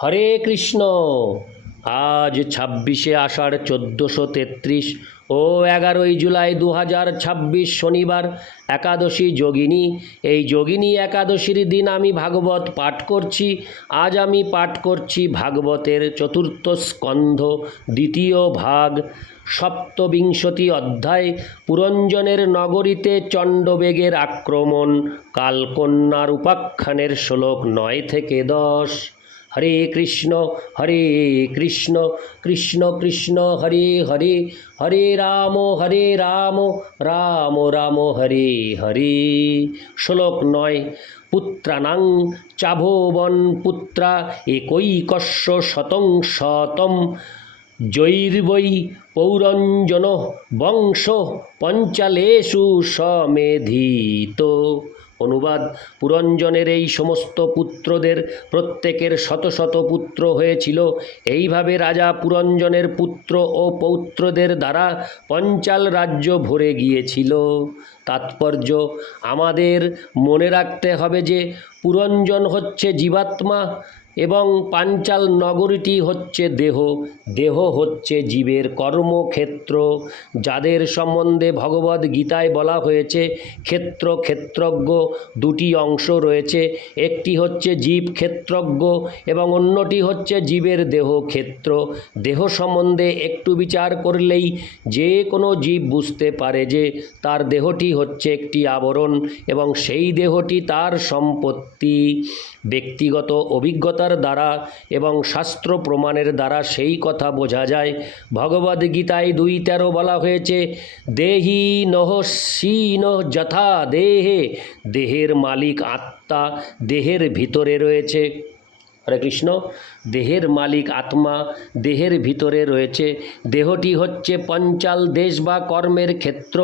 হরে কৃষ্ণ। আজ 26শে আষাঢ় 1433 ও 11ই জুলাই 2026 শনিবার একাদশী যোগিনী। এই যোগিনী একাদশীর দিন আমি ভাগবত পাঠ করছি। আজ আমি পাঠ করছি ভাগবতের চতুর্থ স্কন্ধ দ্বিতীয় ভাগ সপ্তবিংশতি অধ্যায় পুরঞ্জনের নগরীতে চণ্ডবেগের আক্রমণ কালকন্যার উপাখ্যানের শ্লোক 9 থেকে 10। হরে কৃষ্ণ কৃষ্ণ কৃষ্ণ হরে হরে, হরে রাম রাম রাম হরে হরে। শ্লোক 9। পুত্রানাং চাভোবন পুত্রা একৈকস্য শতং শতম জৈর্বৈ পৌরঞ্জন বংশ পঞ্চালেষু সমেধিত। অনুবাদ: পুরঞ্জনের এই সমস্ত পুত্রদের প্রত্যেকের শত শত পুত্র হয়েছিল। এইভাবে রাজা পুরঞ্জনের পুত্র ও পৌত্রদের দ্বারা পঞ্চাল রাজ্য ভরে গিয়েছিল। তাৎপর্য: আমাদের মনে রাখতে হবে যে পুরঞ্জন হচ্ছে জীবাত্মা এবং পাঞ্চাল নগরীটি হচ্ছে দেহ। দেহ হচ্ছে জীবের কর্মক্ষেত্র, যাদের সম্বন্ধে ভগবদ গীতায় বলা হয়েছে ক্ষেত্র ক্ষেত্রজ্ঞ দুটি অংশ রয়েছে। একটি হচ্ছে জীব ক্ষেত্রজ্ঞ এবং অন্যটি হচ্ছে জীবের দেহ ক্ষেত্র। দেহ সম্বন্ধে একটু বিচার করলেই যে কোনো জীব বুঝতে পারে যে তার দেহটি হচ্ছে একটি আবরণ এবং সেই দেহটি তার সম্পত্তি। ব্যক্তিগত অভিজ্ঞতার দ্বারা এবং শাস্ত্র প্রমাণের দ্বারা সেই কথা বোঝা যায়। ভগবদ্গীতায় 2:13 বলা হয়েছে, দেহি নহসীন যথা দেহে। দেহের মালিক আত্মা দেহের ভিতরে রয়েছে। হরে কৃষ্ণ। দেহের মালিক আত্মা দেহের ভিতরে রয়েছে। দেহটি হচ্ছে পঞ্চাল দেশ বা কর্মের ক্ষেত্র,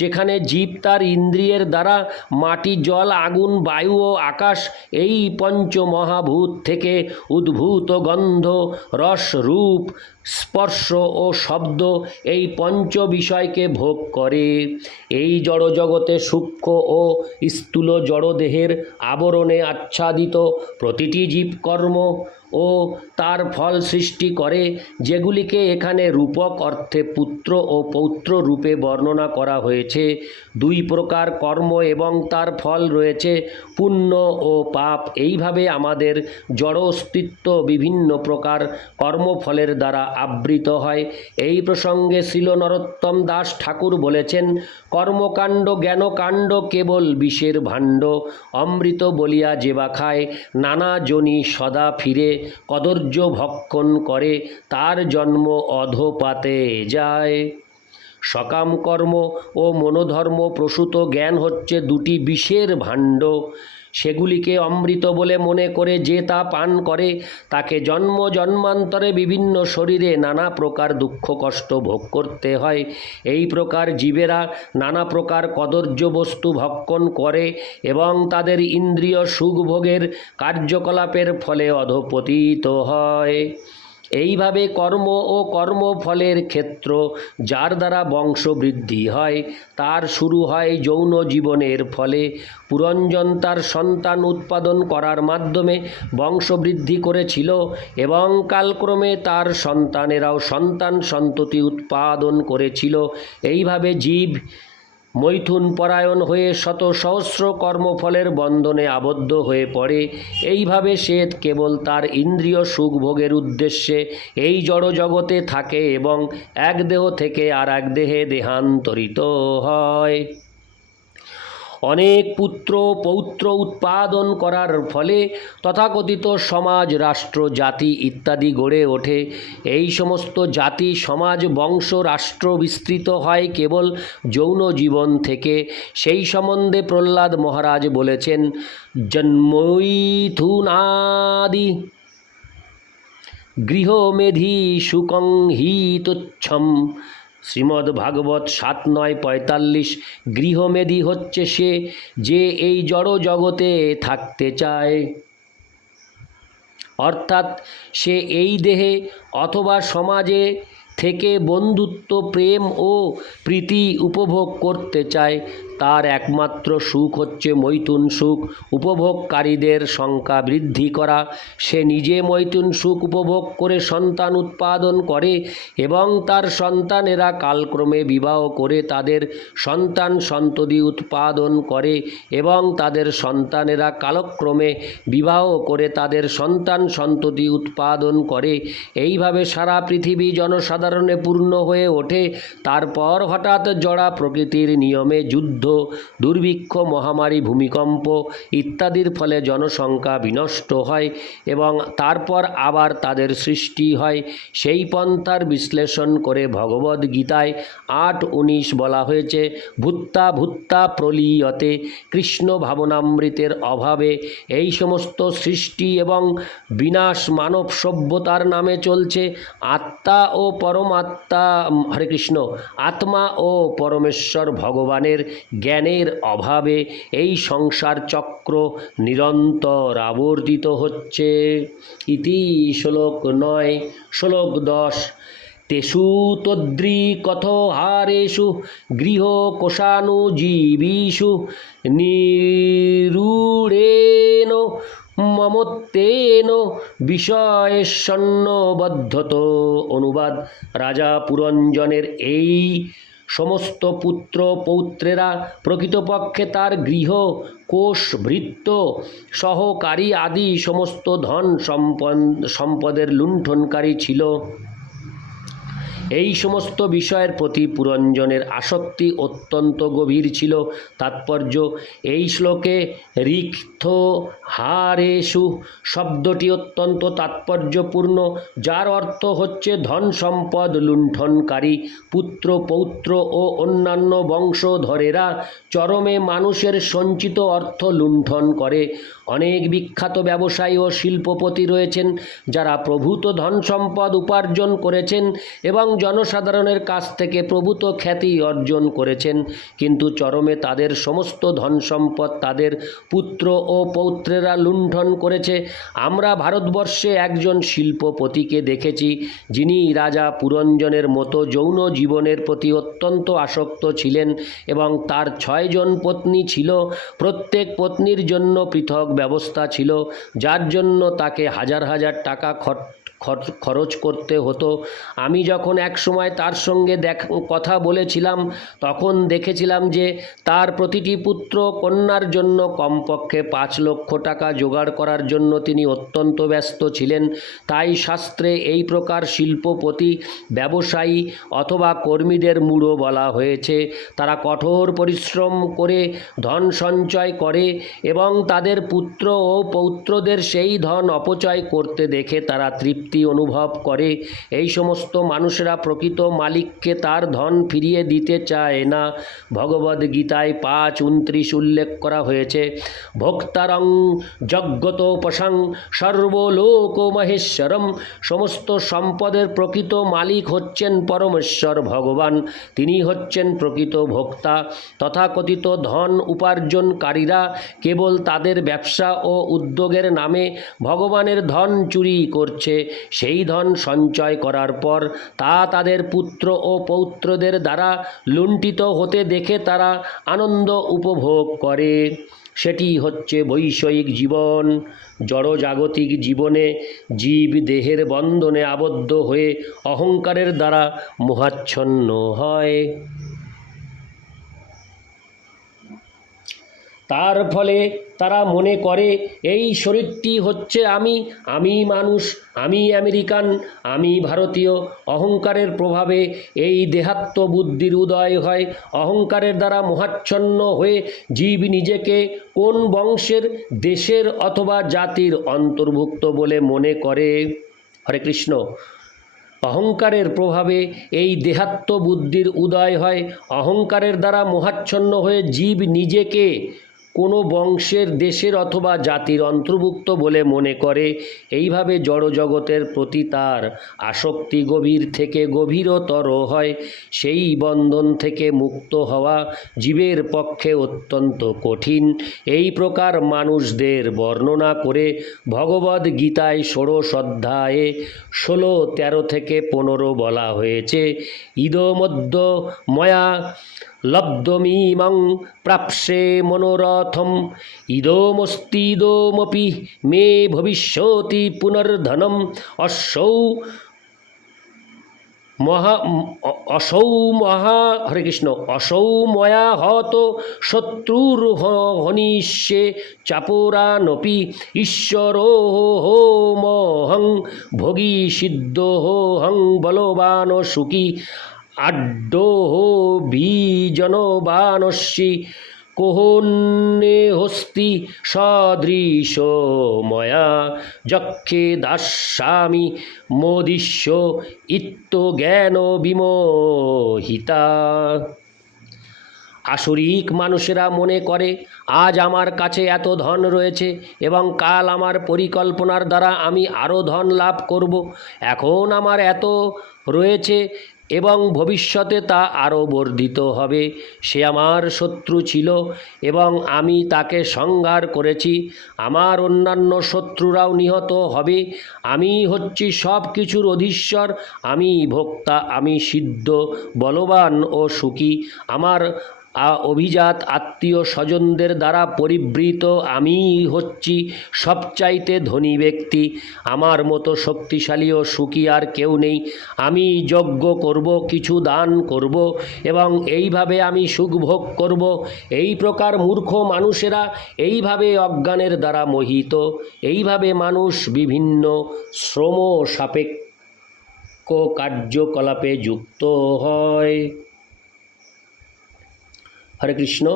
যেখানে জীব তার ইন্দ্রিয়ের দ্বারা মাটি, জল, আগুন, বায়ু ও আকাশ এই পঞ্চমহাভূত থেকে উদ্ভূত গন্ধ, রস, রূপ, স্পর্শ ও শব্দ এই পঞ্চ বিষয়কে ভোগ করে। এই জড়জগতে সূক্ষ্ম ও স্থূল জড়দেহের আবরণে আচ্ছাদিত প্রতিটি জীব কর্ম ও তার ফল সৃষ্টি করে, যেগুলিকে এখানে রূপক অর্থে পুত্র ও পৌত্র রূপে বর্ণনা করা হয়েছে। 2 প্রকার কর্ম এবং তার ফল রয়েছে, পুণ্য ও পাপ। এইভাবে আমাদের জড় অস্তিত্ব বিভিন্ন প্রকার কর্মফলের দ্বারা আবৃত হয়। এই প্রসঙ্গে শ্রীল নরোত্তম দাস ঠাকুর বলেছেন, কর্মকাণ্ড জ্ঞানকাণ্ড কেবল বিষের ভাণ্ড, অমৃত বলিয়া যেবা খায়, নানা জনি সদা ফিরে, কদর্য ভক্ষণ করে, তার জন্ম অধোপাতে যায়। সকাম কর্ম ও মনোধর্ম প্রসূত জ্ঞান হচ্ছে 2টি বিষের ভাণ্ড। সেগুলিকে অমৃত বলে মনে করে যে তা পান করে, তাকে জন্ম জন্মান্তরে বিভিন্ন শরীরে নানা প্রকার দুঃখ কষ্ট ভোগ করতে হয়। এই প্রকার জীবেরা নানা প্রকার কদর্য বস্তু ভক্ষণ করে এবং তাদের ইন্দ্রিয় সুখভোগের কার্যকলাপের ফলে অধঃপতিত হয়। এইভাবে কর্ম ও কর্মফলের ক্ষেত্র, যার দ্বারা বংশবৃদ্ধি হয়, তার শুরু হয় যৌন জীবনের ফলে। পুরঞ্জন তার সন্তান উৎপাদন করার মাধ্যমে বংশবৃদ্ধি করেছিল এবং কালক্রমে তার সন্তানেরাও সন্তান সন্ততি উৎপাদন করেছিল। এইভাবে জীব মৈথুন পরায়ণ হয়ে শত সহস্র কর্মফলের বন্ধনে আবদ্ধ হয়ে পড়ে। এইভাবে সে কেবল তার ইন্দ্রিয় সুখভোগের উদ্দেশ্যে এই জড় জগতে থাকে এবং এক দেহ থেকে আর এক দেহে দেহান্তরিত হয়। অনেক পুত্র পৌত্র উৎপাদন করার ফলে তথাকথিত সমাজ, রাষ্ট্র, জাতি ইত্যাদি গড়ে ওঠে। এই সমস্ত জাতি, সমাজ, বংশ, রাষ্ট্র বিস্তৃত হয় কেবল যৌন জীবন থেকে। সেই সম্বন্ধে প্রহ্লাদ মহারাজ বলেছেন, জন্মৈথুনাদি গৃহমেধি সুকং হি তুচ্ছম। শ্রীমদ্ ভাগবত 7:9-45। গৃহমেধি হচ্ছে সে যে এই জড় জগতে থাকতে চায়, অর্থাৎ সে এই দেহে অথবা সমাজে থেকে বন্ধুত্ব, প্রেম ও প্রীতি উপভোগ করতে চায়, তার একমাত্র সুখ হচ্ছে মৈথুন সুখ উপভোগকারীদের সংখ্যা বৃদ্ধি করা। সে নিজে মৈথুন সুখ উপভোগ করে সন্তান উৎপাদন করে এবং তার সন্তানেরা কালক্রমে বিবাহ করে তাদের সন্তান সন্ততি উৎপাদন করে এবং তাদের সন্তানেরা কালক্রমে বিবাহ করে তাদের সন্তান সন্ততি উৎপাদন করে। এইভাবে সারা পৃথিবী জনসাধারণে পূর্ণ হয়ে ওঠে। তারপর হঠাৎ জড়া প্রকৃতির নিয়মে যুদ্ধ, দুর্ভিক্ষ, মহামারী, ভূমিকম্প ইত্যাদির ফলে জনসংখ্যা বিনষ্ট হয় এবং তারপর আবার তাদের সৃষ্টি হয়। সেই পন্থার বিশ্লেষণ করে ভগবদ্গীতায় 8:19 বলা হয়েছে, ভূত্তা ভূত্তা প্রলীয়তে, কৃষ্ণ ভাবনামৃতের অভাবে এই সমস্ত সৃষ্টি এবং বিনাশ মানব সভ্যতার নামে চলছে। আত্মা ও পরমাত্মা, হরে কৃষ্ণ, আত্মা ও পরমেশ্বর ভগবানের জ্ঞানের অভাবে এই সংসার চক্র নিরন্তর আবর্তিত হচ্ছে। ইতি শ্লোক 9। শ্লোক 10। তেষু তদ্রিকথহারেষু গৃহকোষানুজীবিষু নিরূঢ়েন মমত্বেন বিষয়েষণ্ণবদ্ধত। অনুবাদ: রাজা পুরঞ্জনের এই সমস্ত পুত্র পৌত্রেরা প্রকৃতপক্ষে তার গৃহ, কোষ, ভৃত্য, সহকারী আদি সমস্ত ধন সম্পদের লুণ্ঠনকারী ছিল। এই সমস্ত বিষয়ের প্রতি পুরঞ্জনের আসক্তি অত্যন্ত গভীর ছিল। তাৎপর্য: এই শ্লোকে রিক্থ হারেষু শব্দটি অত্যন্ত তাৎপর্যপূর্ণ, যার অর্থ হচ্ছে ধন সম্পদ লুণ্ঠনকারী। পুত্র, পৌত্র ও অন্যান্য বংশধরেরা চরমে মানুষের সঞ্চিত অর্থ লুণ্ঠন করে। অনেক বিখ্যাত ব্যবসায়ী ও শিল্পপতি রয়েছেন যারা প্রভূত ধন সম্পদ উপার্জন করেছেন এবং জনসাধারণের কাছ থেকে প্রভূত খ্যাতি অর্জন করেছেন, কিন্তু চরমে তাদের সমস্ত ধন সম্পদ তাদের পুত্র ও পৌত্রেরা লুণ্ঠন করেছে। আমরা ভারতবর্ষে একজন শিল্পপতিকে দেখেছি যিনি রাজা পুরঞ্জনের মতো যৌন জীবনের প্রতি অত্যন্ত আসক্ত ছিলেন এবং তার 6 জন পত্নী ছিল। প্রত্যেক পত্নীর জন্য পৃথক ব্যবস্থা ছিল, যার জন্য তাকে হাজার হাজার টাকা খরচ করতে হতো। আমি যখন এক সময় তার সঙ্গে কথা বলেছিলাম তখন দেখেছিলাম যে তার প্রতিটি পুত্র কন্যার জন্য কমপক্ষে 5 লক্ষ টাকা জোগাড় করার জন্য তিনি অত্যন্ত ব্যস্ত ছিলেন। তাই শাস্ত্রে এই প্রকার শিল্পপতি, ব্যবসায়ী অথবা কর্মীদের মূঢ় বলা হয়েছে। তারা কঠোর পরিশ্রম করে ধন সঞ্চয় করে এবং তাদের পুত্র ও পৌত্রদের সেই ধন অপচয় করতে দেখে তারা তৃপ্তি অনুভব করে। এই সমস্ত মানুষেরা প্রকৃত মালিককে তার ধন ফিরিয়ে দিতে চায় না। ভগবদ্গীতায় 5:29 উল্লেখ করা হয়েছে, ভোক্তারং জগতোপশং সর্বলোক মহেশ্বরম। সমস্ত সম্পদের প্রকৃত মালিক হচ্ছেন পরমেশ্বর ভগবান, তিনি হচ্ছেন প্রকৃত ভোক্তা। তথাকথিত ধন উপার্জনকারীরা কেবল তাদের ব্যবসা ও উদ্যোগের নামে ভগবানের ধন চুরি করছে। সেই ধন সঞ্চয় করার পর তা তাদের পুত্র ও পৌত্রদের দ্বারা লুণ্ঠিত হতে দেখে তারা আনন্দ উপভোগ করে। সেটি হচ্ছে বৈষয়িক জীবন। জড়জাগতিক জীবনে জীব দেহের বন্ধনে আবদ্ধ হয়ে অহংকারের দ্বারা মোহাচ্ছন্ন হয়। তার ফলে তারা মনে করে এই শরীরটি হচ্ছে আমি মানুষ, আমি আমেরিকান, আমি ভারতীয়। অহংকারের প্রভাবে এই দেহাত্ম বুদ্ধির উদয় হয়। অহংকারের দ্বারা মোহাচ্ছন্ন হয়ে জীব নিজেকে কোন বংশের, দেশের অথবা জাতির অন্তর্ভুক্ত বলে মনে করে। হরে কৃষ্ণ। অহংকারের প্রভাবে এই দেহাত্ম বুদ্ধির উদয় হয়। অহংকারের দ্বারা মোহাচ্ছন্ন হয়ে জীব নিজেকে কোনো বংশের, দেশের অথবা জাতির অন্তর্ভুক্ত বলে মনে করে। এইভাবে জড়জগতের প্রতি তার আসক্তি গভীর থেকে গভীরতর হয়। সেই বন্ধন থেকে মুক্ত হওয়া জীবের পক্ষে অত্যন্ত কঠিন। এই প্রকার মানুষদের বর্ণনা করে ভগবদ্ গীতায় ১৬ অধ্যায়ে ১৬, ১৩ থেকে ১৫ বলা হয়েছে, ইদমদ্য ময়া লব্ধমিমং প্রাপ্স্যে মনোরথম ইদমস্তিদমপি মে ভবিষ্যতি পুনর্ধনম হরে কৃষ্ণ অসৌ ময়া হত শত্রুর হনিষ্যে চাপরানপি ঈশ্বরোহমহং ভোগী সিদ্ধোহং বলবান সুখী আড্ডোহো বীজনবানস্যি কোহন্যে হস্তি সদৃশ ময়া যক্ষে দাস্যামি মোদিষ্য ইত্য জ্ঞান বিমোহিতা। আসরিক মানুষেরা মনে করে আজ আমার কাছে এত ধন রয়েছে এবং কাল আমার পরিকল্পনার দ্বারা আমি আরও ধন লাভ করব। এখন আমার এত রয়েছে এবং ভবিষ্যতে তা আরও বর্ধিত হবে। সে আমার শত্রু ছিল এবং আমি তাকে সংহার করেছি। আমার অন্যান্য শত্রুরাও নিহত হবে। আমি হচ্ছি সব কিছুর অধীশ্বর, আমি ভোক্তা, আমি সিদ্ধ, বলবান ও সুখী। আমার অভিজাত আত্মীয় স্বজনদের দ্বারা পরিবৃত আমি হচ্ছি সবচাইতে ধনী ব্যক্তি। আমার মতো শক্তিশালী ও সুখী আর কেউ নেই। আমি যজ্ঞ করব, কিছু দান করব এবং এইভাবে আমি সুখ ভোগ করব। এই প্রকার মূর্খ মানুষেরা এইভাবে অজ্ঞানের দ্বারা মোহিত। এইভাবে মানুষ বিভিন্ন শ্রম সাপেক্ষ কার্যকলাপে যুক্ত হয়। হরে কৃষ্ণ।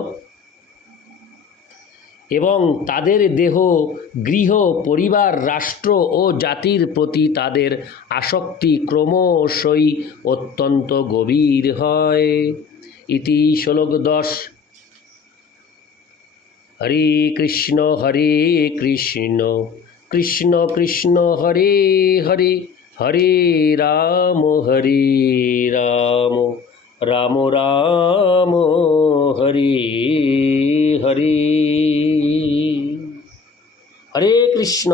এবং তাদের দেহ, গৃহ, পরিবার, রাষ্ট্র ও জাতির প্রতি তাদের আসক্তি ক্রমশই অত্যন্ত গভীর হয়। ইতি শ্লোক 10। হরে কৃষ্ণ কৃষ্ণ কৃষ্ণ হরে হরে, হরে রাম রাম রাম হরে হরে। হরে কৃষ্ণ।